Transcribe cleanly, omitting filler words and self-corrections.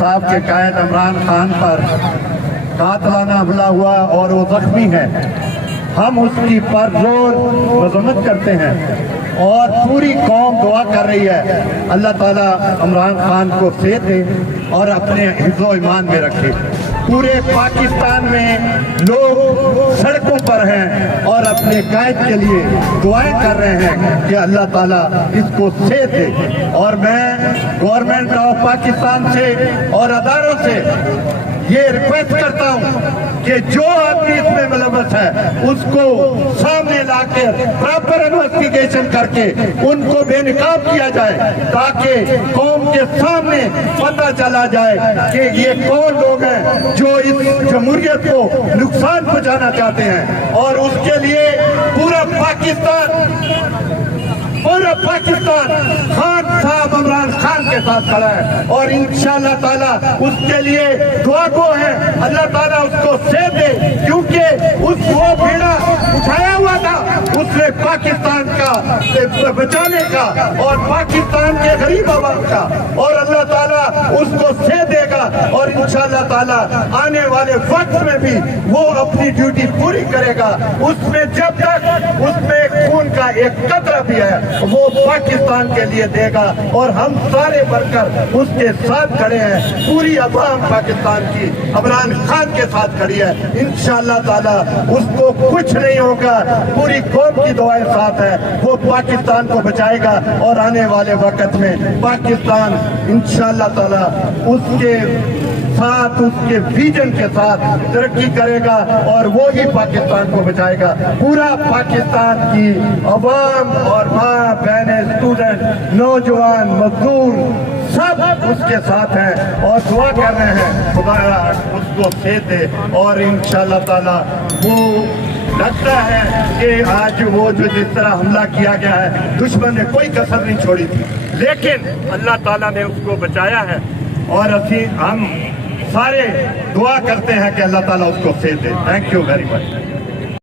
صاحب کے قائد عمران خان پر قاتلانہ حملہ ہوا اور وہ زخمی ہے، ہم اس کی پرزور مذمت کرتے ہیں اور پوری قوم دعا کر رہی ہے اللہ تعالیٰ عمران خان کو صحت دے اور اپنے حفظ و ایمان میں رکھے۔ پورے پاکستان میں لوگ سڑکوں پر ہیں اور اپنے قائد کے لیے دعائیں کر رہے ہیں کہ اللہ تعالیٰ اس کو صحت دے، اور میں گورنمنٹ آف پاکستان سے اور اداروں سے یہ ریکویسٹ کرتا ہوں کہ جو آدمی اس میں ملوث ہے اس کو سامنے لا کے پراپر انویسٹیگیشن کر کے ان کو بے نقاب کیا جائے، تاکہ قوم کے سامنے پتہ چلا جائے کہ یہ کون لوگ ہیں جو اس جمہوریت کو نقصان پہنچانا چاہتے ہیں۔ اور اس کے لیے پورا پاکستان خان صاحب عمران خان کے ساتھ کھڑا ہے، اور انشاءاللہ تعالیٰ اس کے لیے دعا گو ہے اللہ تعالیٰ اس کو صحت دے، کیونکہ وہ بیڑا اٹھایا ہوا تھا اس نے پاکستان کا بچانے کا اور پاکستان کے غریب عوام کا، اور اللہ تعالیٰ اس کو صحت دے گا، اور انشاءاللہ تعالیٰ آنے والے وقت میں بھی وہ اپنی ڈیوٹی پوری کرے گا۔ اس میں جب تک اس میں خون کا ایک قطرہ بھی ہے وہ پاکستان کے لیے دے گا، اور ہم سارے ورکر اس کے ساتھ کھڑے ہیں۔ پوری عوام پاکستان کی عمران خان کے ساتھ کھڑی ہے، انشاءاللہ تعالیٰ اس کو کچھ نہیں ہوگا، پوری قوم کی دعائیں ساتھ ہے، وہ پاکستان کو بچائے گا، اور آنے والے وقت میں پاکستان انشاءاللہ تعالیٰ اس کے ساتھ اس کے ویژن کے ساتھ ترقی کرے گا، اور وہی پاکستان کو بچائے گا۔ پورا پاکستان کی عوام اور ماں بہنیں، اسٹوڈنٹ، نوجوان، مزدور سب اس کے ساتھ ہیں اور دعا کر رہے ہیں خدا اس کو صحت دے، اور انشاءاللہ تعالیٰ وہ لگتا ہے کہ آج وہ جو جس طرح حملہ کیا گیا ہے دشمن نے کوئی کسر نہیں چھوڑی تھی، لیکن اللہ تعالیٰ نے اس کو بچایا ہے، اور ہم سارے دعا کرتے ہیں کہ اللہ تعالیٰ اس کو صحت دے۔ Thank you very much.